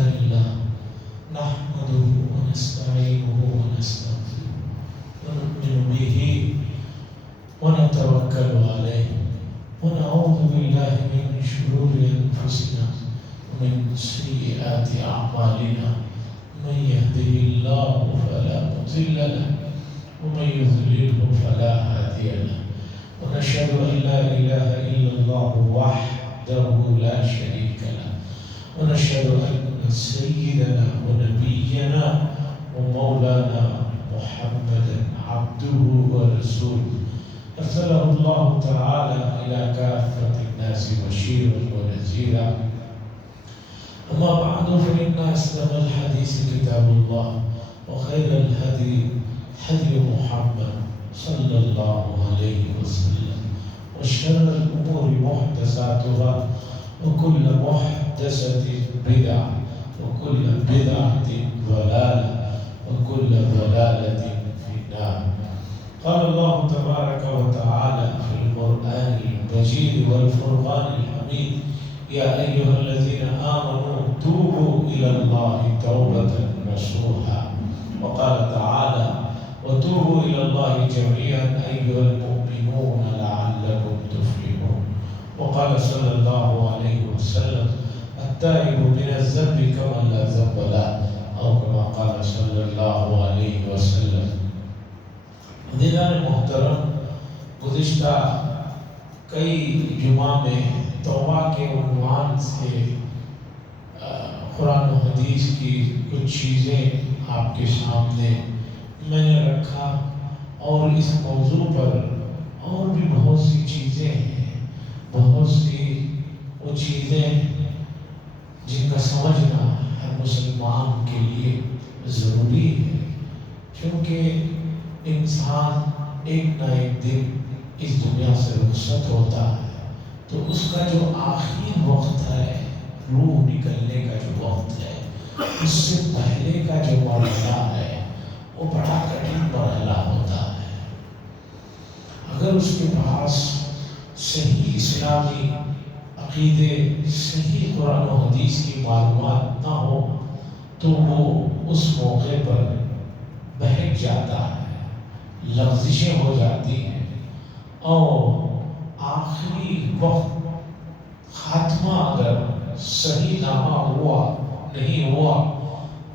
لله نحمده ونستعينه ونستغفره ونؤمن به ونتوكل عليه ونعوذ بالله من شرور أنفسنا ومن سيئات أعمالنا من يهده الله فلا مضل له ومن يضلله فلا هادي له ونشهد أن لا إله إلا الله وحده لا شريك له ونشهد أن سيدنا ونبينا ومولانا محمدا عبده ورسوله أرسله الله تعالى إلى كافة الناس بشيرا ونذيرا أما بعد فإن أصدق الحديث كتاب الله وخير الهدي هدي محمد صلى الله عليه وسلم وشر الأمور محدثاتها وكل محدثة بدعة وكل بدعة ضلالة وكل ضلالة في النار. قال الله تبارك وتعالى في القرآن المجيد والفرقان الحميد يا أيها الذين آمنوا توبوا إلى الله توبة نصوحا وقال تعالى وتوبوا إلى الله جميعا أيها المؤمنون لعلكم تفلحون وقال صلى الله عليه وسلم التائب من الذنب كمن لا ذنب له أو كما قال صلى الله عليه وسلم. دیدار محترم گزشتہ کئی جمعہ میں توبہ کے عنوان سے قرآن و حدیث کی کچھ چیزیں آپ کے سامنے میں نے رکھا اور اس موضوع پر اور بھی بہت سی چیزیں ہیں، بہت سی وہ چیزیں جن کا سمجھنا ہر مسلمان کے لیے ضروری ہے، کیونکہ انسان ایک نہ ایک دن اس دنیا سے رخصت ہوتا ہے، تو اس کا جو آخری وقت ہے، روح نکلنے کا جو وقت ہے، اس سے پہلے کا جو مرحلہ ہے وہ بڑا کٹھن مرحلہ ہوتا ہے۔ اگر اس کے پاس صحیح اسلامی عقیدے، صحیح قرآن و حدیث کی معلومات نہ ہو تو وہ اس موقع پر بہک جاتا ہے، لغزشیں ہو جاتی ہیں، اور آخری وقت خاتمہ اگر صحیح نہ ہوا نہیں ہوا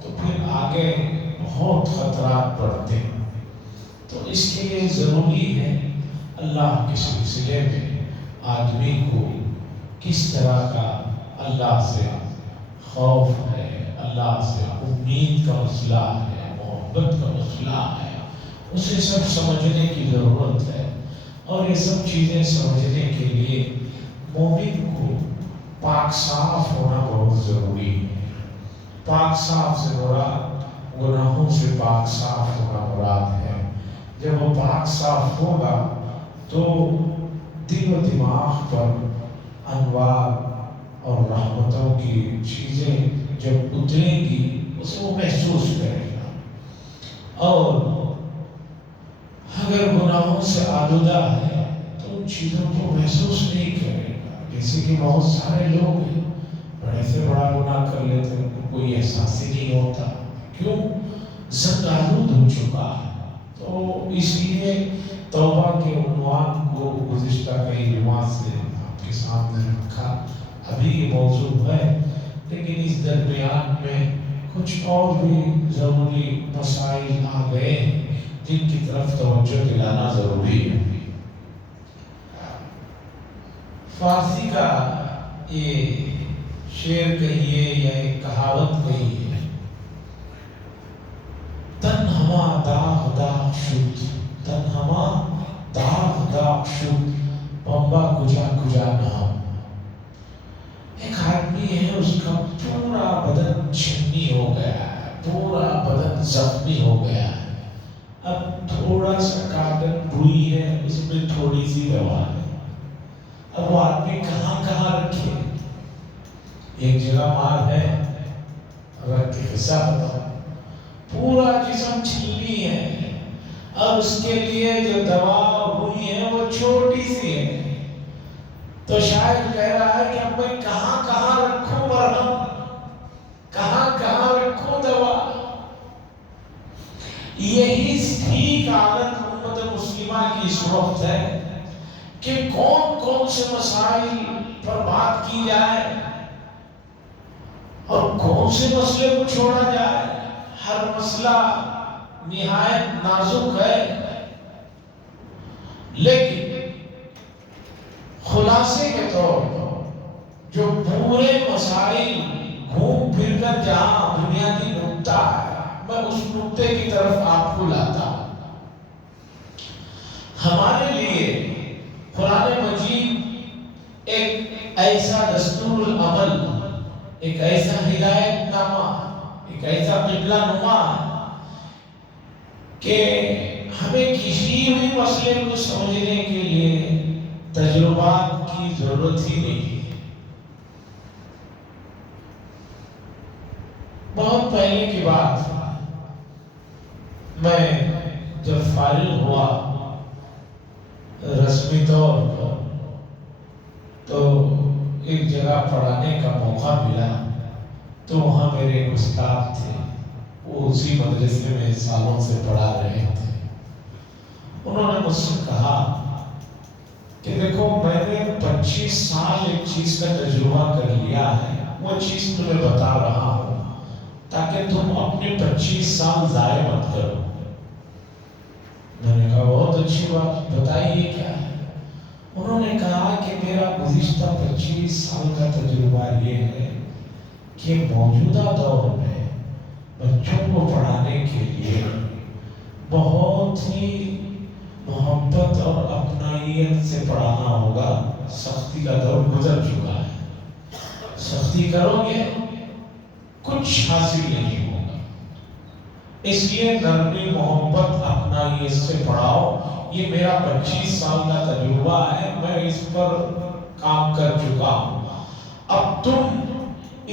تو پھر آگے بہت خطرات پڑتے ہیں۔ تو اس کے لیے ضروری ہے اللہ کے سلسلے میں آدمی کو کس طرح کا اللہ سے خوف ہے، اللہ سے امید کا مسئلہ ہے، محبت کا مسئلہ ہے، اسے سب سمجھنے کی ضرورت ہے۔ اور یہ سب چیزیں سمجھنے کے لیے مومن کو پاک صاف ہونا بہت ضروری ہے۔ پاک صاف سے مراد گناہوں سے پاک صاف ہونا مراد ہے۔ جب وہ پاک صاف ہوگا تو دل و دماغ پر انوار اور رحمتوں کی چیزیں جب اتریں گی اسے وہ محسوس کرے گا، اور اگر گناہوں سے آلودہ ہے تو ان چیزوں کو محسوس نہیں کرے گا۔ جیسے کہ بہت سارے لوگ ہیں بڑے سے بڑا گناہ کر لیتے ہیں، ان کو کوئی احساس ہی نہیں ہوتا، کیوں؟ ذنب آلود ہو چکا ہے۔ تو اس لیے توبہ کے عنوان کو گزشتہ کئی جمعہ سے آپ کے سامنے رکھا، ابھی یہ موضوع ہے، لیکن اس درمیان میں کچھ اور بھی ضروری مسائل آ گئے ہیں جن کی طرف توجہ دلانا ضروری ہے۔ فارسی کا یہ شعر کہیے یا ایک کہاوت کہیے، تن ہما داغ داغ شد، تن ہما داغ داغ شد، بمبا کجا کجا نام۔ ایک آدمی ہے، اس کا پورا بدن چھنی ہو گیا ہے، پورا بدن زخمی ہو گیا ہے، اب تھوڑا سا کاٹن روئی ہے، اس میں تھوڑی سی دوا ہے، اب وہ آدمی کہاں کہاں رکھے؟ ایک جگہ مار ہے، رکھ کے حصہ بتاؤ، پورا جسم چھلنی ہے، اب اس کے لیے جو دوا ہوئی ہے وہ چھوٹی سی ہے، تو شاید کہہ رہا ہے کہ اب میں کہاں کہاں رکھوں مرہم، کہاں اس وقت ہے کہ کون کون سے مسائل پر بات کی جائے اور کون سے مسئلے کو چھوڑا جائے. ہر مسئلہ نہایت نازک ہے، لیکن خلاصے کے طور پر جو پورے مسائل گھوم پھر کر جہاں بنیادی نقطہ ہے، میں اس نقطے کی طرف آپ کو لاتا ہوں. ہمارے لیے قرآن مجید ایک ایسا دستور العمل، ایک ایسا ہدایت نامہ، ایک ایسا قبلہ نما کہ ہمیں کسی بھی مسئلے کو سمجھنے کے لیے تجربات کی ضرورت ہی نہیں ہے. بہت پہلے کی بات، میں جب فارغ ہوا رسمی طور پر تو ایک جگہ پڑھانے کا موقع ملا. تو وہاں میرے ایک استاد تھے، وہ اسی مدرسے میں سالوں سے پڑھا رہے تھے. انہوں نے مجھ سے کہا کہ دیکھو، میں نے 25 سال ایک چیز کا تجربہ کر لیا ہے، وہ چیز تمہیں بتا رہا ہوں تاکہ تم اپنے 25 سال ضائع مت کرو. میں نے کہا بہت اچھی بات، بتائیے کیا ہے. انہوں نے کہا کہ میرا گزشتہ 25 سال کا تجربہ یہ ہے کہ موجودہ دور میں بچوں کو پڑھانے کے لیے بہت ہی محبت اور اپنائیت سے پڑھانا ہوگا. سختی کا دور گزر چکا ہے، سختی کرو گے کچھ حاصل نہیں ہوگا. اس لیے نرمی محبت اپنائیت سے پڑھاؤ. یہ میرا 25 سال کا تجربہ ہے، میں اس پر کام کر چکا ہوں. اب تم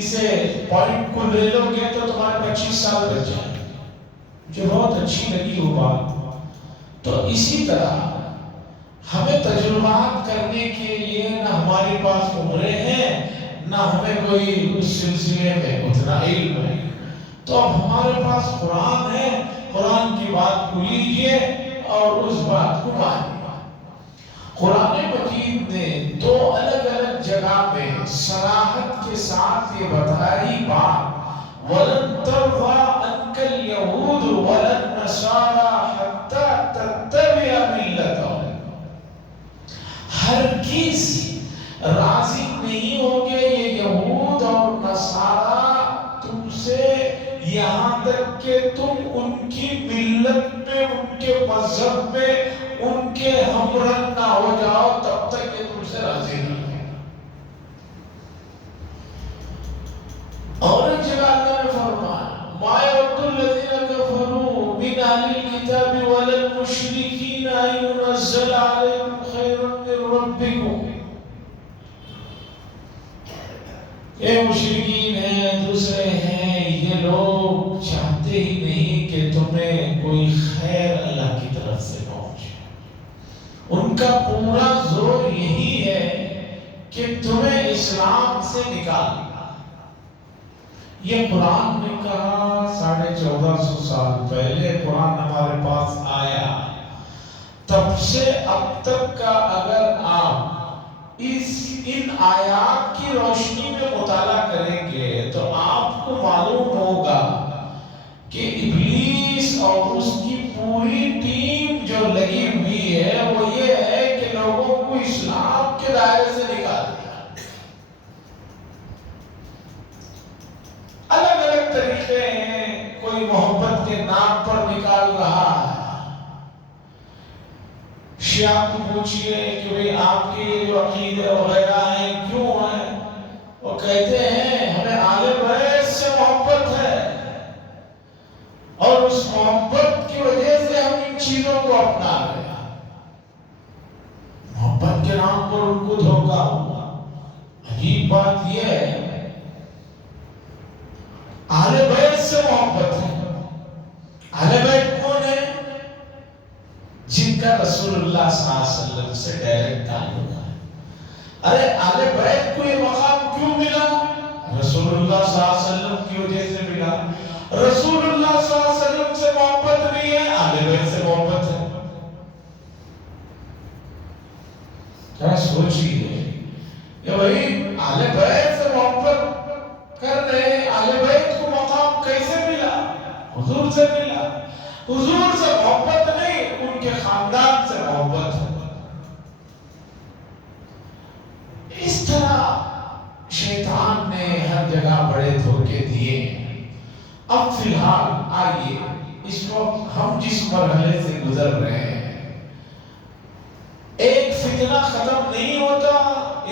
اسے پوائنٹ کو لے لو گے تو تمہارے 25 سال بچ جائیں. مجھے بہت اچھی لگی وہ بات. تو اسی طرح ہمیں تجربات کرنے کے لیے نہ ہمارے پاس عمریں ہیں، نہ ہمیں کوئی اس سلسلے میں اتنا علم ہے. تو اب ہمارے پاس قرآن ہے، قرآن کی بات کو لیجئے اور اس بات کو مانیے. قرآن مجید نے 2 الگ الگ جگہ میں صراحت کے ساتھ یہ بتائی بات، وَلَن تَرْضَىٰ عَنْكَ الْيَهُودُ وَلَا النَّصَارَىٰ حَتَّىٰ تَتَّبِعَ مِلَّتَهُمْ. ہرگز راضی نہیں ہوں گے یہ یہود اور نصارہ تم سے یہاں تک کہ تم ان کی ملت میں، ان کے مذہب میں ان کے ہمرنگ نہ ہو جاؤ، تب تک یہ تم سے راضی نہیں ہوں. اور ایک جگہ اللہ نے فرمایا مَا يَوَدُّ الَّذِينَ كَفَرُوا مِنْ أَهْلِ الْكِتَابِ وَلَا الْمُشْرِكِينَ أَن يُنَزَّلَ عَلَيْكُمْ خَيْرٌ مِّن رَّبِّكُمْ. یہ مشرکین ہیں، دوسرے ہیں، یہ لوگ چاہتے ہی نہیں کہ تمہیں کوئی خیر اللہ کی طرف سے پہنچے. ان کا پورا زور یہی ہے کہ تمہیں اسلام سے نکالنا. یہ قرآن نے کہا 1450 سال پہلے قرآن ہمارے پاس آیا. تب سے اب تک کا اگر آپ ان آیات کی روشنی میں مطالعہ کریں گے تو آپ کو معلوم ہوگا کہ ابلیس اور اس کی پوری ٹیم جو لگی ہوئی ہے وہ یہ ہے کہ لوگوں کو اسلام کے دائرے سے نکال دیا. الگ الگ طریقے ہیں، کوئی محبت کے نام پر نکال رہا ہے. شیعہ کو پوچھئے کہ بھئی آپ کے جو عقیدے وغیرہ ہیں کیوں ہیں؟ وہ کہتے ہیں ہمیں اہل بیت سے محبت ہے اور اس محبت کی وجہ سے ہم ان چیزوں کو اپنا رہے ہیں. محبت کے نام پر ان کو دھوکہ ہوا. عجیب بات یہ ہے، اہل بیت سے محبت ہے. اہل بیت کون ہے؟ جن کا رسول اللہ صلی اللہ علیہ وسلم سے ڈائریکٹ تعلق ہے. ارے اہل بیت کو یہ مقام کیوں ملا؟ رسول اللہ صلی اللہ علیہ وسلم کی وجہ سے ملا. رسول اللہ صلی اللہ علیہ وسلم سے محبت نہیں ہے، اہل بیت سے محبت ہے. ذرا سوچیے کہ بھائی اہل بیت سے محبت کر رہے، اہل بیت کو مقام کیسے ملا؟ حضور سے ملا۔ حضور سے محبت نہیں، ان کے خاندان سے محبت ہے۔ اس طرح شیطان نے ہر جگہ بڑے دھوکے دیے۔ اب فی الحال آئیے، اس وقت ہم جس مرحلے سے گزر رہے ہیں، ایک فتنہ ختم نہیں ہوتا،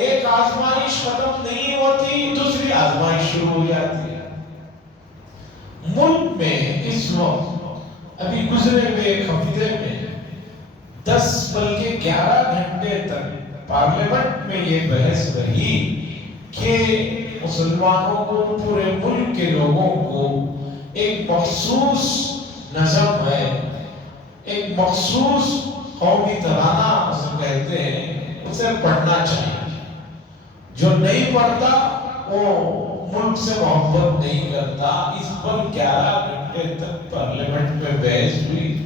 ایک آزمائش ختم نہیں ہوتی، دوسری آزمائش شروع ہو جاتی ہے۔ ملک میں اس وقت ابھی گزرے ہوئے ایک ہفتے میں 10 بلکہ 11 گھنٹے تک پارلیمنٹ میں یہ بحث رہی کہ مسلمانوں کو، پورے ملک کے لوگوں کو ایک مخصوص نظم ہے، ایک مخصوص قومی ترانہ اسے کہتے ہیں، اسے پڑھنا چاہیے۔ جو نہیں پڑھتا وہ ملک سے محبت نہیں کرتا۔ اس پر 11 گھنٹے تک پارلیمنٹ میں بحث ہوئی۔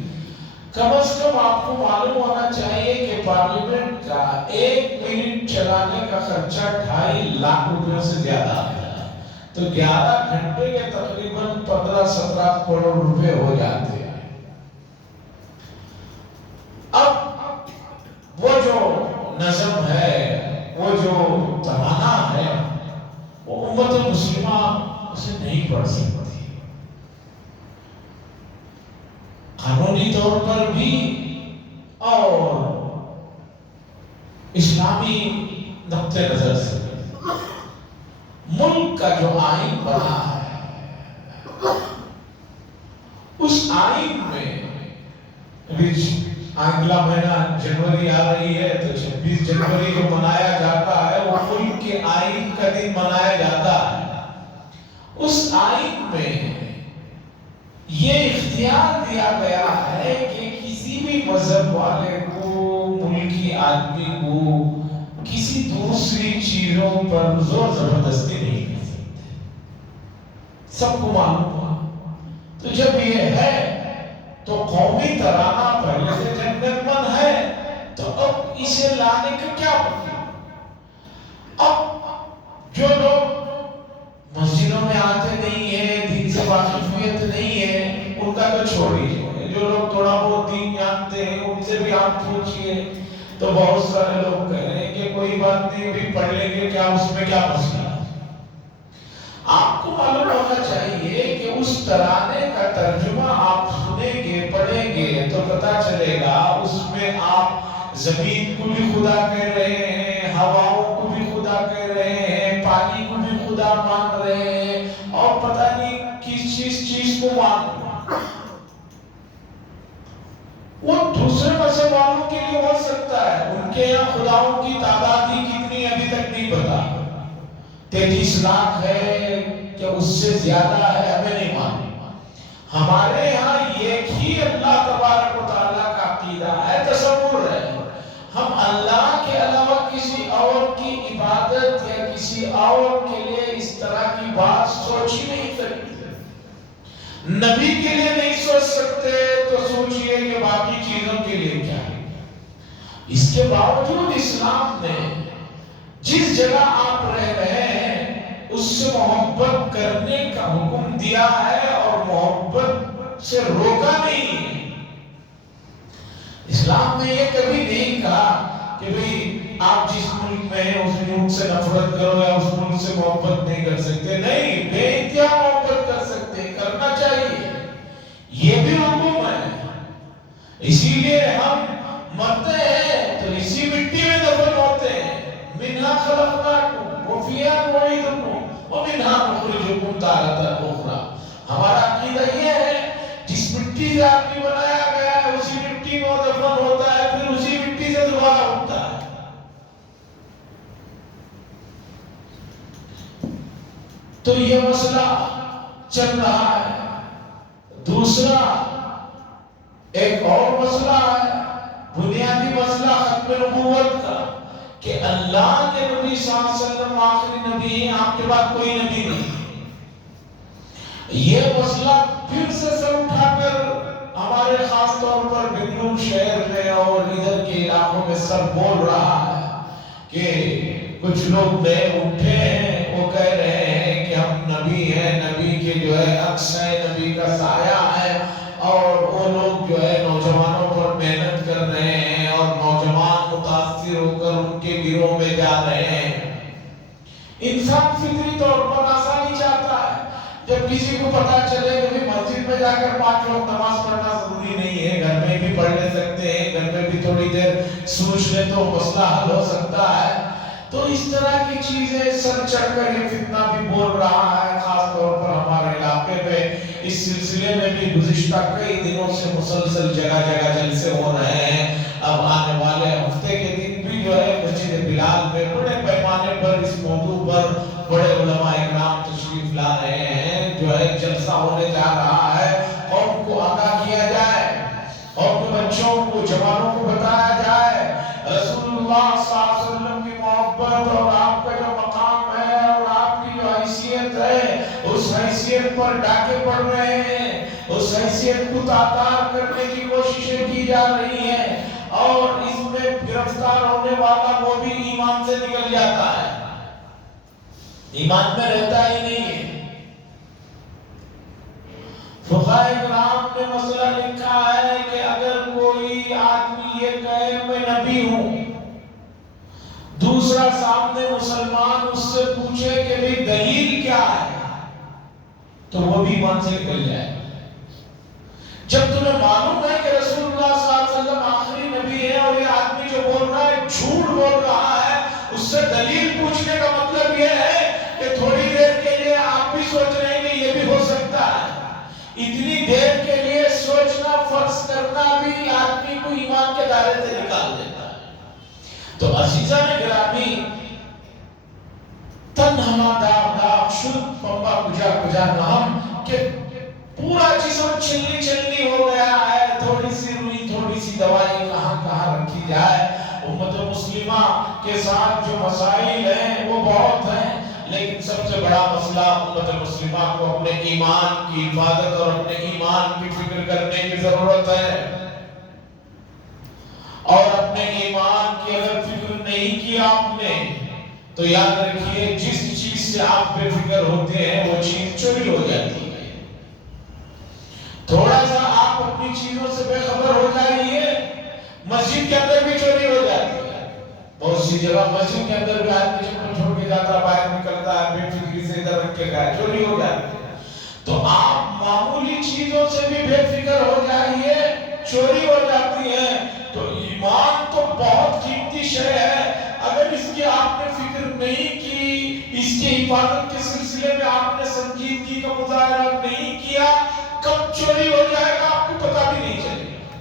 کم از کم آپ کو معلوم ہونا چاہیے کہ پارلیمنٹ کا 1 منٹ چلانے کا خرچہ 2.5 لاکھ روپے سے زیادہ ہے، تو 11 گھنٹے کے تقریباً 15-17 کروڑ روپے ہو جاتے ہیں۔ اب وہ جو نظم ہے، وہ جو ترانہ ہے، وہ امت مسلمہ اسے نہیں پڑھ سکتی۔ قانونی طور پر بھی اور اسلامی نقطہ نظر سے ملک کا جو آئین بنا ہے، اس آئین میں اگلا مہینہ جنوری آ رہی ہے، تو 26 جنوری جو منایا جاتا ہے وہ ملک کے آئین کا دن منایا جاتا ہے۔ اس آئین میں یہ اختیار دیا گیا ہے کہ کسی بھی مذہب والے کو، ملکی آدمی کو کسی دوسری چیزوں پر زور زبردستی نہیں کر سکتے۔ سب کو معلوم ہوا۔ تو جب یہ ہے تو قومی ترانہ پہلے سے جنگل من ہے، تو اب اسے لانے کا کیا مطلب؟ اب جو لوگ مسجدوں میں آتے نہیں ہیں، دین سے واقفیت نہیں ہے، ان کا تو چھوڑیے۔ جو لوگ تھوڑا بہت دین جانتے ہیں ان سے بھی آپ پوچھئے، تو بہت سارے لوگ کہہ رہے ہیں کہ کوئی بات نہیں، بھی پڑھ لیں گے، کیا اس میں کیا مسئلہ۔ آپ کو معلوم ہونا چاہیے کہ اس ترانے کا ترجمہ آپ سنیں گے، پڑھیں گے تو پتہ چلے گا اس میں آپ زمین کو بھی خدا کہہ رہے ہیں، ہواؤں کو بھی خدا کہہ رہے ہیں، پانی کو بھی خدا مان رہے ہیں، اور پتہ نہیں کس چیز کو مان رہے ہیں۔ وہ دوسرے مذہب والوں کے لیے ہو سکتا ہے، ان کے یہاں خداؤں کی تعداد ہی کتنی ابھی تک نہیں پتا، 33 لاکھ ہے کہ اس سے زیادہ ہے، ہمیں نہیں معلوم۔ ہمارے یہاں ایک ہی اللہ تبارک و تعالیٰ کا عقیدہ ہے، تصور ہے۔ ہم اللہ کے علاوہ کسی اور کی عبادت یا کسی اور کے لیے اس طرح کی بات سوچ ہی نہیں سکتے۔ نبی کے لیے نہیں سوچ سکتے تو سوچئے کہ باقی چیزوں کے لیے کیا ہے۔ اس کے باوجود اسلام نے جس جگہ آپ رہ رہے ہیں اس سے محبت کرنے کا حکم دیا ہے اور محبت سے روکا نہیں ہے۔ اسلام نے یہ کبھی نہیں کہا کہ بھئی آپ جس ملک میں ہیں اس ملک سے نفرت کرو یا اس ملک سے محبت نہیں کر سکتے۔ نہیں، بے انتہا محبت کر سکتے، کرنا چاہیے، یہ بھی حکم ہے۔ اسی لیے ہم مرتے ہیں تو اسی مٹی میں دفن ہوتے ہیں۔ منہا خلقناکم وفیہا نعیدکم ومنہا نخرجکم تارۃ اخری۔ ہمارا عقیدہ یہ ہے جس مٹی سے آپ کی بنایا گیا ہے اسی مٹی میں دفن ہوتا ہے، پھر اسی مٹی سے دوبارہ اٹھتا ہے۔ تو یہ مسئلہ چل رہا ہے۔ دوسرا ایک اور مسئلہ ہے، بنیادی مسئلہ ختم نبوت کا، کہ اللہ کے نبی صلی اللہ علیہ وسلم آخری نبی ہیں، آپ کے بعد کوئی نبی نہیں۔ یہ مسئلہ پھر سے سر اٹھا کر ہمارے خاص طور پر بنگلور شہر میں اور ادھر کے علاقوں میں سر بول رہا ہے کہ کچھ لوگ نئے اٹھے ہیں، وہ کہہ رہے ہیں کہ ہم نبی ہیں، نبی کے جو ہے عکس ہے، نبی کا سایہ ہے، اور وہ لوگ جو ہے نوجوانوں پر محنت کر رہے ہیں اور نوجوان متاثر ہو کر ان کے گروہ میں جا رہے ہیں۔ انسان فطری طور پر آسانی چاہتا ہے۔ جب کسی کو پتا چلے کہ مسجد میں جا کر 5 وقت نماز پڑھنا ضروری نہیں ہے، گھر میں بھی پڑھ لے سکتے ہیں، گھر میں بھی تھوڑی دیر سوچ لے تو مسئلہ حل ہو سکتا ہے، تو اس طرح کی چیزیں سر چڑھ کر یہ فتنہ بھی بول رہا ہے، خاص طور پر ہمارے علاقے میں۔ اس سلسلے میں بھی گزشتہ کئی دنوں سے مسلسل جگہ جگہ جلسے ہو رہے ہیں۔ اب آنے والے ہفتے کے دن بھی جو ہے مسجد بلال میں بڑے پیمانے پر اس موضوع پر بڑے علماء اکرام تشریف لا رہے ہیں، جو ہے جلسہ ہونے جا رہا ہے، قوم کو آگاہ کیا جائے، اور بچوں کو، جوانوں کو بتایا جائے رسول اللہ صلی اللہ علیہ وسلم کی محبت اور آپ کا جو مقام ہے اور آپ کی جو حیثیت ہے، اس حیثیت پر ڈاکے پڑ رہے ہیں، اس حیثیت کو تعطار کرنے کی کوششیں کی جا رہی ہیں، اور اس میں گرفتار ہونے والا وہ بھی ایمان سے نکل جاتا ہے، ایمان میں رہتا ہی نہیں ہے۔ فقہائے کرام نے مسئلہ لکھا ہے کہ اگر کوئی آدمی یہ کہے میں نبی ہوں، دوسرا سامنے مسلمان اس سے پوچھے کہ بھئی دلیل کیا ہے، تو وہ بھی ایمان سے نکل جائے۔ جب تمہیں معلوم ہے کہ رسول اللہ صلی اللہ علیہ وسلم آخری نبی ہے اور یہ آدمی جو بول رہا ہے جھوٹ بول رہا ہے، اس سے دلیل پوچھنے کا مطلب یہ ہے کہ تھوڑی دیر کے لیے آپ بھی سوچ رہے ہیں کہ یہ بھی ہو سکتا ہے۔ اتنی دیر کے لیے سوچنا، فرض کرنا بھی آدمی کو ایمان کے دائرے سے نکال دیتا ہے۔ تو عزیزان گرامی، تن ہما داغ داغ شد پمبا کجا کجا نام، کہ پورا جسم چلنی چلنی ہو گیا ہے، تھوڑی سی روئی تھوڑی سی دوائی کہاں کہاں رکھی جائے۔ امت مسلمہ کے ساتھ جو مسائل ہیں وہ بہت ہیں، لیکن سب سے بڑا مسئلہ امت مسلمہ کو اپنے ایمان کی حفاظت اور اپنے ایمان کی فکر کرنے کی ضرورت ہے، اور اپنے ایمان کی اگر فکر نہیں کی آپ نے تو یاد رکھیے جس چیز سے آپ بے فکر ہوتے ہیں وہ چیز چوری ہو جاتی ہے۔ تھوڑا سا آپ اپنی چیزوں سے بے خبر ہو جائیے، مسجد کے اندر بھی چوری ہو جاتی ہے۔ بہت سی جگہ مسجد کے اندر بھی آدمی چپل چھوڑ کے جاتا ہے، باہر نکلتا ہے، بے فکری سے ادھر رکھ کے گیا، چوری ہو جاتی ہے۔ تو آپ معمولی چیزوں سے بھی بے فکر ہو جائیے، چوری ہو جاتی ہے۔ تو ایمان تو بہت قیمتی شے ہے، اگر اس کی آپ نے فکر نہیں کی، اس کی حفاظت کے سلسلے میں آپ نے سنجیدگی کا مظاہرہ نہیں کیا، کب چوری ہو جائے گا آپ کو پتہ بھی نہیں چلے گا۔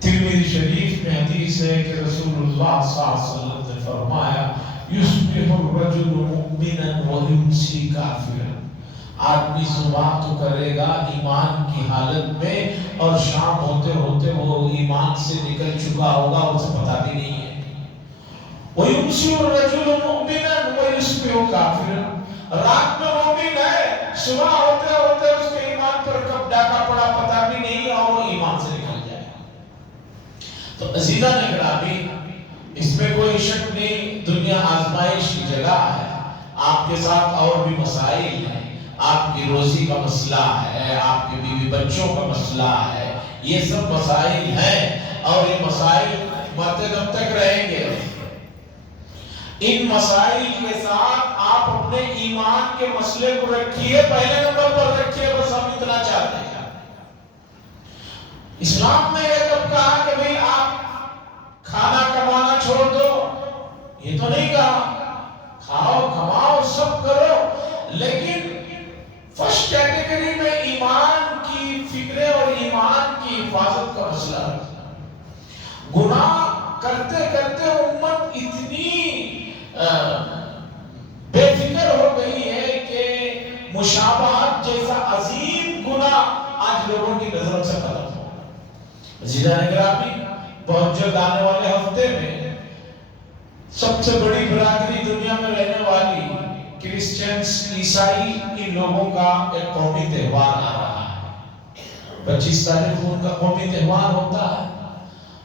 ترمذی شریف میں حدیث ہے کہ رسول اللہ صلی اللہ علیہ وسلم نے فرمایا یصبح الرجل مؤمنا ویمسی کافرا، آدمی صبح تو کرے گا ایمان کی حالت میں، اور شام ہوتے ہوتے وہ ایمان سے نکل چکا ہوگا، اسے پتہ بھی نہیں ہے۔ ویمسی الرجل مؤمنا ویصبح کافرا، رات میں مومن ہے، صبح ہوتے ہوتے اس کے ایمان پر کب ڈاکہ پڑا پتہ بھی نہیں، اور وہ ایمان سے نکل جائے۔ تو عزیزان گرامی، اس میں کوئی شک نہیں، دنیا آزمائش کی جگہ ہے، آپ کے ساتھ اور بھی مسائل ہیں، آپ کی روزی کا مسئلہ ہے، آپ کے بیوی بچوں کا مسئلہ ہے، یہ سب مسائل ہیں، اور یہ مسائل مرتے دم تک رہیں گے۔ ان مسائل کے ساتھ آپ اپنے ایمان کے مسئلے کو رکھیے، پہلے نمبر پر رکھیے، بس ہم اتنا چاہتے ہیں۔ اسلام میں یہ کب کہا کہ بھئی آپ کھانا کمانا چھوڑ دو، یہ تو نہیں کہا، کھاؤ کماؤ سب کرو، لیکن فرسٹ کیٹیگری میں ایمان کی فکرے اور ایمان کی حفاظت کا مسئلہ ہے۔ گناہ کرتے کرتے امت اتنی بے فکر ہو گئی ہے کہ مشابہت جیسا عظیم گناہ آج لوگوں کی نظر سے ختم ہو۔ عزیزان گرامی، بہت جلد آنے والے ہفتے میں سب سے بڑی برادری دنیا میں رہنے والی کرسچنز، عیسائی، ان لوگوں کا ایک قومی تہوار آ رہا ہے۔ 25 تاریخ کو ان کا قومی تہوار ہوتا ہے،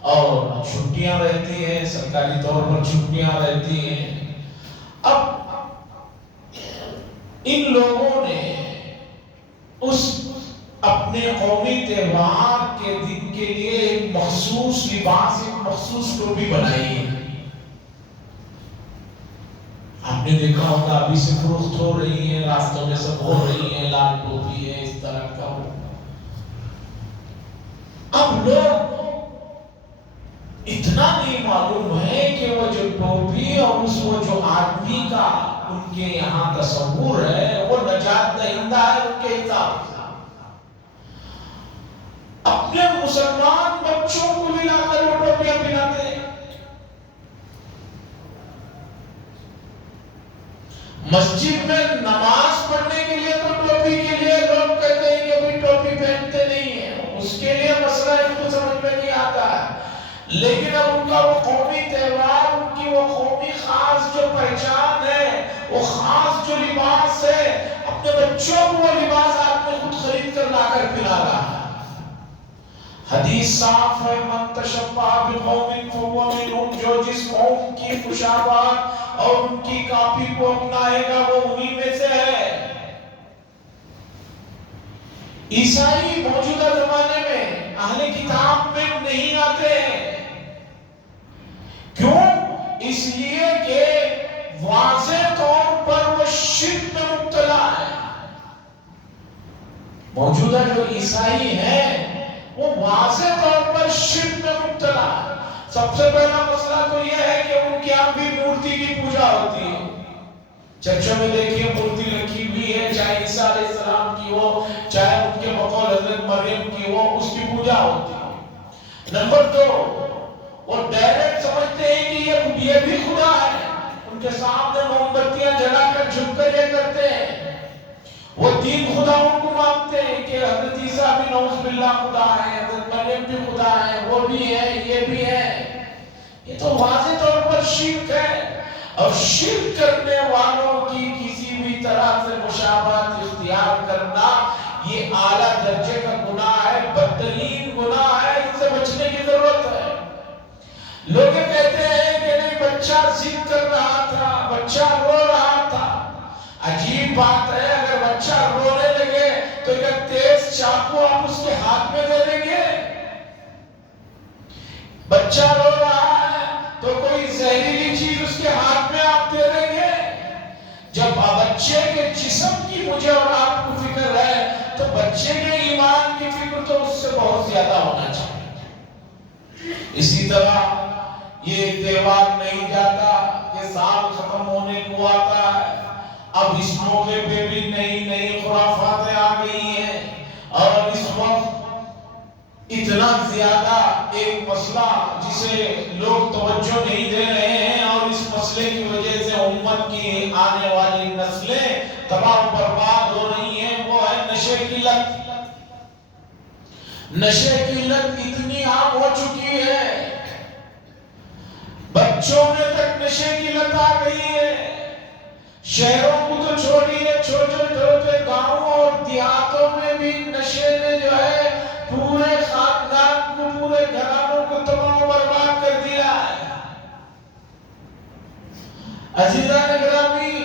اور چھٹیاں رہتی ہیں، سرکاری طور پر چھٹیاں رہتی ہیں۔ اب ان لوگوں نے اس اپنے قومی تہوار کے دن کے لیے ایک مخصوص لباس، ایک مخصوص ٹوپی بنائی ہے۔ آپ نے دیکھا ہوگا ابھی سے فروخت ہو رہی ہے، راستوں میں سب ہو رہی ہے، لال ٹوپی ہے اس طرح کا۔ اب لوگ اتنا نہیں معلوم ہے کہ وہ جو ٹوپی اور وہ جو آدمی کا ان کے یہاں تصور ہے وہ نجات دہندہ ہے ان کے حساب سے۔ اپنے مسلمان بچوں کو بھی لا کر وہ ٹوپیاں پہناتے ہیں۔ مسجد میں نماز پڑھنے کے لیے تو ٹوپی کے لیے لوگ کہتے ہیں کہ ابھی ٹوپی پہنتے نہیں ہیں، اس کے لیے مسئلہ ان کو سمجھ میں نہیں آتا ہے۔ لیکن اب ان کا وہ قومی تہوار، ان کی وہ قومی خاص جو پہچان ہے، وہ خاص جو لباس ہے، اپنے بچوں کو وہ لباس آپ نے خود خرید کر لا کر پہنا رہا ہے۔ حدیث صاف ہے، من تشبہ بقوم فہو منہم، جو جس قوم کی مشابہت اور ان کی کاپی کو اپنائے گا وہ انہی میں سے ہے۔ عیسائی موجودہ زمانے میں اہل کتاب میں نہیں آتے ہیں۔ کیوں؟ اس لیے کہ واضح طور پر وہ شرک میں مبتلا ہے۔ موجودہ جو عیسائی ہیں وہ واضح طور پر شرک میں مبتلا ہے۔ سب سے پہلا مسئلہ تو یہ ہے کہ ان کے یہاں بھی مورتی کی پوجا ہوتی ہے۔ چرچوں میں دیکھیے مورتی رکھی ہوئی ہے، چاہے عیسیٰ علیہ السلام کی ہو، چاہے ان کے بقول حضرت مریم کی ہو، اس کی پوجا ہوتی ہے۔ نمبر 2، وہ ڈائریکٹ سمجھتے ہیں کہ یہ بھی خدا ہے، ان کے سامنے موم بتیاں جلا کر جھک کر یہ کرتے ہیں۔ وہ 3 خداؤں کو مانتے ہیں کہ حضرت عیسیٰ بھی نعوذ باللہ خدا ہے، حضرت مریم بھی خدا ہے، وہ بھی ہے، یہ بھی ہے۔ یہ تو واضح طور پر شرک ہے، اور شرک کرنے والوں کی کسی بھی طرح سے مشابہت اختیار کرنا یہ اعلیٰ درجے کا گناہ ہے، بدترین گناہ ہے، اس سے بچنے کی ضرورت ہے۔ لوگ کہتے ہیں کہ نہیں بچہ ضد کر رہا تھا، بچہ رو رہا تھا۔ عجیب بات ہے، اگر بچہ رونے لگے تو کیا تیز چاقو آپ اس کے ہاتھ میں دے دیں گے؟ بچہ رو رہا ہے تو کوئی زہریلی چیز اس کے ہاتھ میں آپ دے دیں گے؟ جب بچے کے جسم کی مجھے اور آپ کو فکر ہے تو بچے کے ایمان کی فکر تو اس سے بہت زیادہ ہونا چاہیے۔ اسی طرح یہ تہوار نہیں جاتا، یہ سال ختم ہونے کو آتا ہے، اب اس موقع پہ بھی نئی خرافاتیں آ گئی ہیں، اور اس وقت اتنا زیادہ ایک مسئلہ جسے لوگ توجہ نہیں دے رہے ہیں، اور اس مسئلے کی وجہ سے امت کی آنے والی نسلیں تباہ و برباد ہو رہی ہیں، وہ ہے نشے کی لت۔ نشے کی لت اتنی عام ہو چکی ہے، بچوں میں تک نشے کی لت آ گئی ہے۔ شہروں کو تو چھوڑیے، چھوٹے چھوٹے گاؤں اور دیہاتوں میں بھی نشے نے جو ہے پورے خاندان کو، پورے گھرانوں کو تباہ و برباد کر دیا ہے۔ عزیزان گرامی،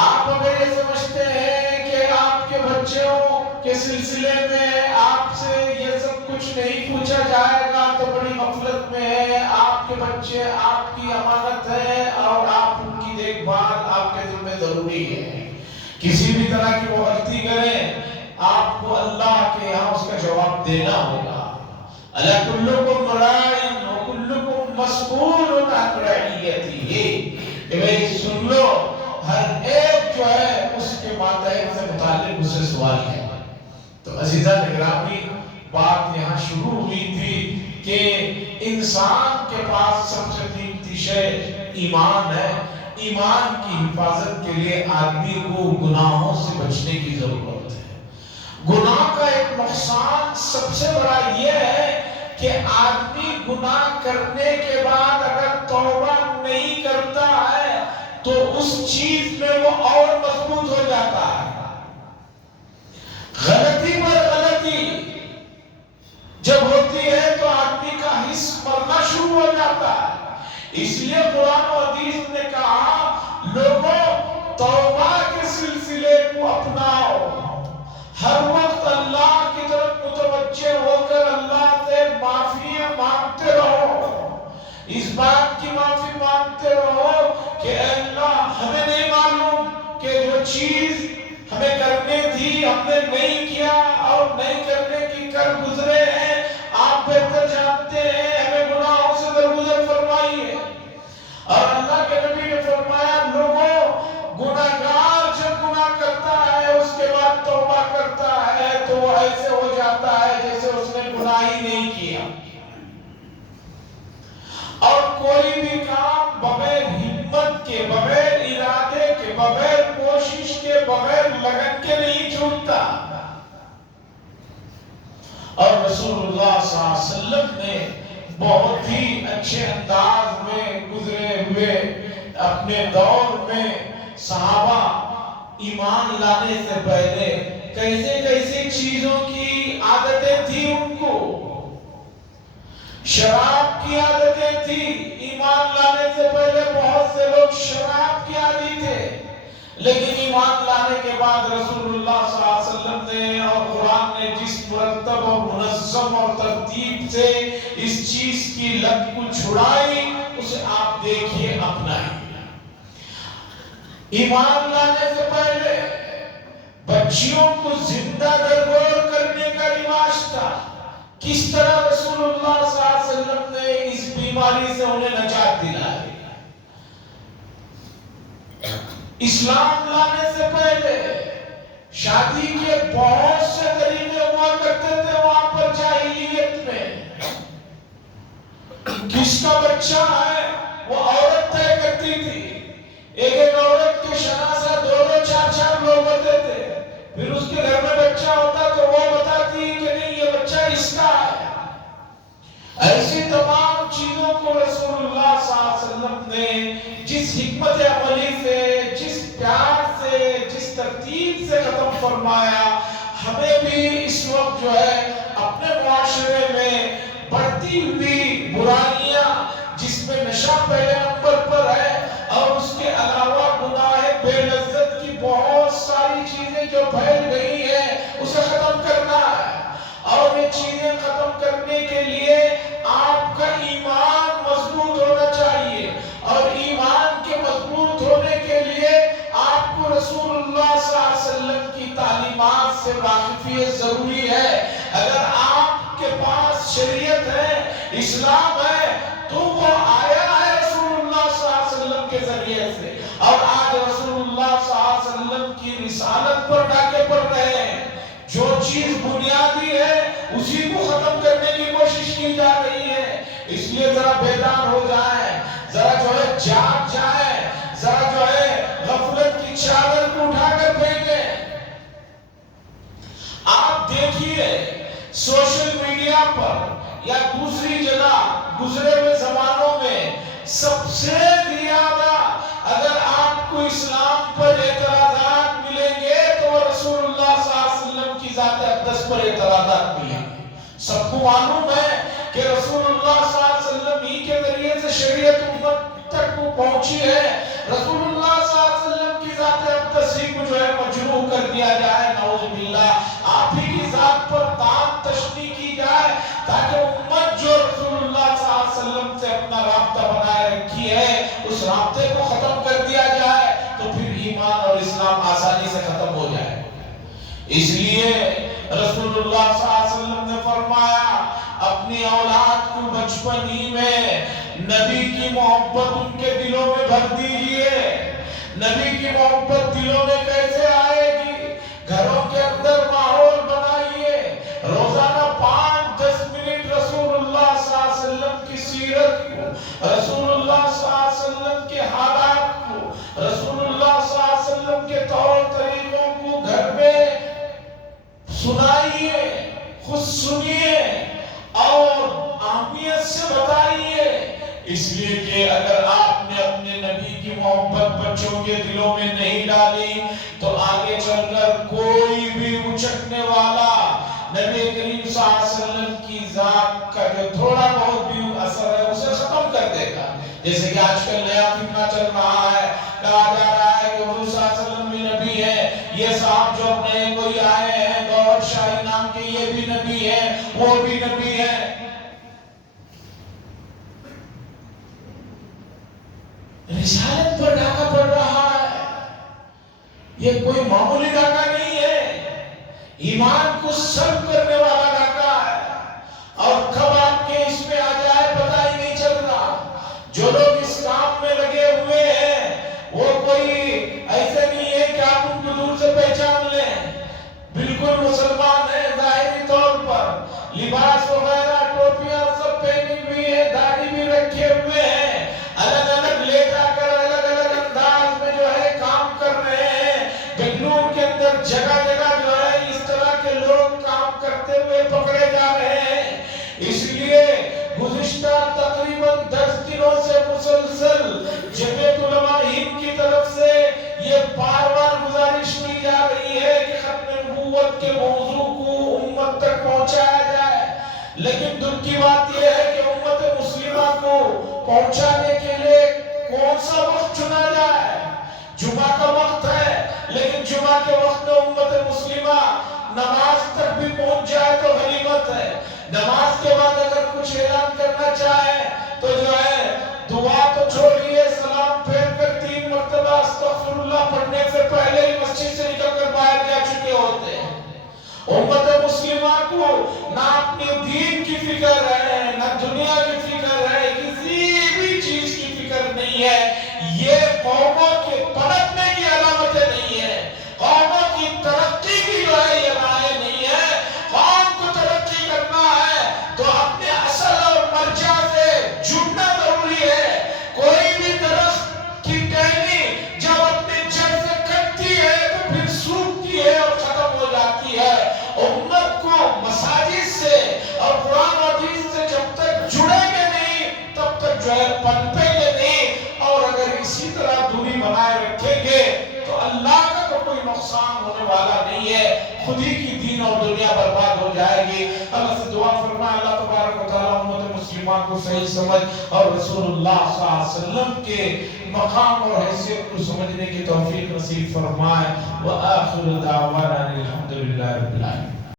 آپ اگر یہ سمجھتے ہیں کہ آپ کے بچوں کے سلسلے میں آپ سے یہ سب کچھ نہیں پوچھا جائے گا تو بڑی غفلت میں ہے۔ آپ کے بچے آپ کی امانت ہے، اور آپ ان کی دیکھ بھال آپ کے ذمہ ضروری ہے۔ کسی بھی طرح کی وہ غلطی کریں، آپ کو اللہ کے یہاں اس کا جواب دینا ہوگا۔ اَلَا كُلُّكُمْ رَاعٍ وَكُلُّكُمْ مَسْئُولٌ عَنْ رَعِيَّتِهِ، کہ بھئی سن لو، ہر ایک جو ہے اس کے ماتحت سے متعلق اس سے سوال ہے۔ تو عزیزان گرامی، بات یہاں شروع ہوئی تھی کہ انسان کے پاس سب سے قیمتی شے ایمان ہے۔ ایمان کی حفاظت کے لیے آدمی کو گناہوں سے بچنے کی ضرورت ہے۔ گناہ کا ایک نقصان سب سے بڑا یہ ہے کہ آدمی گناہ کرنے کے بعد اگر توبہ نہیں کرتا ہے تو اس چیز میں وہ اور مضبوط ہو جاتا ہے۔ غلطی پر غلطی جب ہوتی ہے تو آدمی کا حصہ سلسلے کو اپناؤ، ہر وقت اللہ کی طرف متوجہ ہو کر اللہ سے معافی مانگتے رہو، اس بات کی معافی مانگتے رہو کہ اے اللہ ہمیں نہیں معلوم کہ جو چیز ہمیں کرنے تھی ہم نے نہیں کیا اور نہیں کرنے کی کر گزرے ہیں، آپ بہتر جانتے ہیں، ہمیں گناہوں سے درگزر فرمائیے۔ اور اللہ کے نبی نے فرمایا لوگوں، گناہگار جب گناہ کرتا ہے اس کے بعد توبہ کرتا ہے تو وہ ایسے ہو جاتا ہے جیسے اس نے گناہ ہی نہیں کیا۔ اور کوئی بھی کام بغیر ہمت کے، بغیر ارادے کے، بغیر کوشش کے، بغیر لگن کے نہیں چھوٹتا۔ اور رسول اللہ صلی اللہ علیہ وسلم نے بہت ہی اچھے انداز میں گزرے ہوئے اپنے دور میں صحابہ ایمان لانے سے پہلے کیسے کیسے چیزوں کی عادتیں تھی، ان کو شراب کی عادتیں تھی۔ ایمان لانے سے پہلے بہت سے لوگ شراب کی عادی تھے، لیکن ایمان لانے کے بعد رسول اللہ صلی اللہ علیہ وسلم نے اور قرآن نے جس مرتب اور منظم اور ترتیب سے اس چیز کی لت کو چھڑائی، اسے آپ دیکھیے اپنائیں۔ ایمان لانے سے پہلے بچیوں کو زندہ درگور کرنے کا رواج تھا، کس طرح رسول اللہ صلی اللہ علیہ وسلم نے اس بیماری سے انہیں نجات دلائی۔ اسلام لانے سے پہلے شادی کے بہت سے طریقے ہوا کرتے تھے وہاں پر جاہلیت میں۔ کس کا بچہ ہے وہ عورت طے کرتی تھی، ایک ایک عورت کے شناسہ دو دو چار چار لوگ ہوتے تھے، پھر اس کے گھر میں بچہ ہوتا تو وہ بتاتی کہ نہیں یہ بچہ اس کا ہے۔ ایسی تمام چیزوں کو رسول اللہ صلی اللہ علیہ وسلم نے جس حکمت عملی سے، جس پیار سے، جس ترتیب سے ختم فرمایا، ہمیں بھی اس وقت جو ہے اپنے معاشرے میں بڑھتی ہوئی برائیاں جس میں نشہ پہلے نمبر پر ہے اور اس کے علاوہ گناہ بے لذت کی بہت ساری چیزیں جو پھیل گئی ہیں اسے ختم کرنا ہے۔ اور یہ چیزیں ختم کرنے کے لیے آپ کا ایمان مضبوط ہونا چاہیے، اور ایمان کے مضبوط ہونے کے لیے آپ کو رسول اللہ صلی اللہ علیہ وسلم کی تعلیمات سے واقفیت ضروری ہے۔ اگر آپ کے پاس شریعت ہے، اسلام ہے، تو وہ آیا ہے رسول اللہ صلی اللہ علیہ وسلم کے ذریعے سے، اور آج رسول اللہ صلی اللہ علیہ وسلم کی رسالت پر ڈاکے پڑ رہے ہیں۔ جو چیز بنیادی ہے اسی کو ختم کرنے کی کوشش کی جا رہی ہے۔ اس لیے ذرا بیدار ہو جائیں، ذرا جو ہے جاگ جائیں، ذرا جو ہے غفلت کی چادر کو اٹھا کر پھینکیں۔ آپ دیکھیے سوشل میڈیا پر یا دوسری جگہ گزرے ہوئے زمانوں میں سب سے زیادہ اگر آپ کو اسلام پر اعتراضات ملیں گے تو رسول اللہ صلی اللہ علیہ وسلم کی ذات اقدس پر اعتراضات ملیں گے۔ سب کو معلوم ہے کہ رسول اللہ صلی اللہ علیہ وسلم ہی کے ذریعے سے شریعت امت تک کو پہنچی ہے۔ رسول اللہ صلی اللہ علیہ وسلم کی ذات اقدس ہی کو جو ہے مجروح کر دیا جائے، نعوذ باللہ۔ آپ ہی کی ذات پر داد تشنیع کی جائے تاکہ امت جو رسول اللہ صلی اللہ علیہ وسلم سے اپنا رابطہ بنائے رکھی ہے اس رابطے کو ختم کر دیا جائے، تو پھر ایمان اور اسلام آسانی سے ختم ہو جائے۔ اس لیے رسول اللہ صلی اللہ علیہ وسلم نے فرمایا اپنی اولاد کو بچپن ہی میں نبی کی محبت ان کے دلوں میں بھر دیجئے۔ نبی کی محبت دلوں میں کیسے آئے گی؟ گھروں کے اندر ماحول بنائیے، روزانہ 5-10 منٹ رسول اللہ صلی اللہ علیہ وسلم کی سیرت کو، رسول اللہ صلی اللہ علیہ وسلم کے حالات کو، رسول اللہ صلی اللہ علیہ وسلم کے طور طریقوں کو گھر میں سنائیے، خود سنیے اور اہمیت سے بتائیے۔ اس لیے کہ اگر آپ نے اپنے نبی کی محبت بچوں کے دلوں میں نہیں ڈالی تو آگے چل کر کوئی بھی اچکنے والا نبی کریم صلی اللہ علیہ وسلم کی ذات کا جو تھوڑا بہت بھی اثر ہے اسے ختم کر دے گا۔ جیسے کہ آج کل نیا فتنہ چل رہا ہے، کہا جا رہا ہے کہ حضور صلی اللہ علیہ وسلم بھی نبی ہے، یہ صاحب جو نئے کوئی آئے ہیں گوہر شاہی نام کے، یہ بھی نبی ہے وہ بھی نبی ہے. رسالت پر ڈاکہ پڑ رہا ہے. یہ کوئی معمولی ڈاکہ نہیں ہے، ایمان کو سلب کرنے والا ڈاکہ ہے. اور کب آپ کے اس میں آ جائے پتہ ہی نہیں چل رہا. جو لوگ اس کام میں لگے ہوئے ہیں وہ کوئی ایسے نہیں ہے کہ آپ ان کو دور سے پہچان لیں. بالکل مسلمان ہیں ظاہری طور پر، لباس وغیرہ ٹوپیاں سب پہنی ہوئی ہے، داڑھی بھی رکھے ہوئے ہیں، الگ الگ لے جا کر الگ الگ انداز میں جو ہے کام کر رہے ہیں. بنگلور کے اندر جگہ جگہ جو ہے اس طرح کے لوگ کام کرتے ہوئے پکڑے جا رہے ہیں. اس لیے گزشتہ تقریباً 10 دنوں سے مسلسل جمعیت علماء ہند کی طرف سے یہ بار بار گزارش کی جا رہی ہے کہ ختم نبوت کے موضوع کو امت تک پہنچایا جائے. لیکن دل کی بات یہ ہے کہ امت مسلمہ کو پہنچانے کے لیے کون سا وقت چنا جائے؟ جمعہ کا وقت ہے، لیکن جمعہ کے وقت میں امت مسلمہ نماز تک بھی پہنچ جائے تو غنیمت ہے. نماز کے بعد اگر کچھ اعلان کرنا چاہے تو جو ہے دعا تو چھوڑیے، سلام پھیر کر 3 مرتبہ استغفر اللہ پڑھنے سے پہلے ہی مسجد سے نکل کر باہر جا چکے ہوتے ہیں. امت مسلمہ کو نہ اپنے دین کی فکر ہے، نہ دنیا کی فکر ہے، کسی بھی چیز کی فکر نہیں ہے. یہ قوموں کے پلٹنے کی علامتیں نہیں ہے، قوموں کی ترقی کی جو ہے یہ رائے نہیں ہے. قوم کو ترقی کرنا ہے تو اپنے اصل اور مرجع سے جڑنا ضروری ہے. کوئی بھی درخت کی ٹہنی جب اپنے جڑ سے کٹتی ہے تو پھر سوکھتی ہے اور ختم ہو جاتی ہے. امت کو مساجد سے اور قرآن و حدیث سے جب تک جڑیں گے نہیں تب تک جو ہے پنپیں گے نہیں. اور اگر اسی طرح دوری بنائے رکھیں گے تو اللہ کا تو کوئی نقصان ہونے والا نہیں ہے، خود ہی کی دین اور دنیا برباد ہو جائے گی. اللہ سے دعا فرمائے اللہ تبارک و تعالیٰ امت مسلمہ کو صحیح سمجھ اور رسول اللہ صلی اللہ علیہ وسلم کے مقام اور حیثیت کو سمجھنے کی توفیق نصیب فرمائے. وآخر دعوانا الحمدللہ رب العالمین.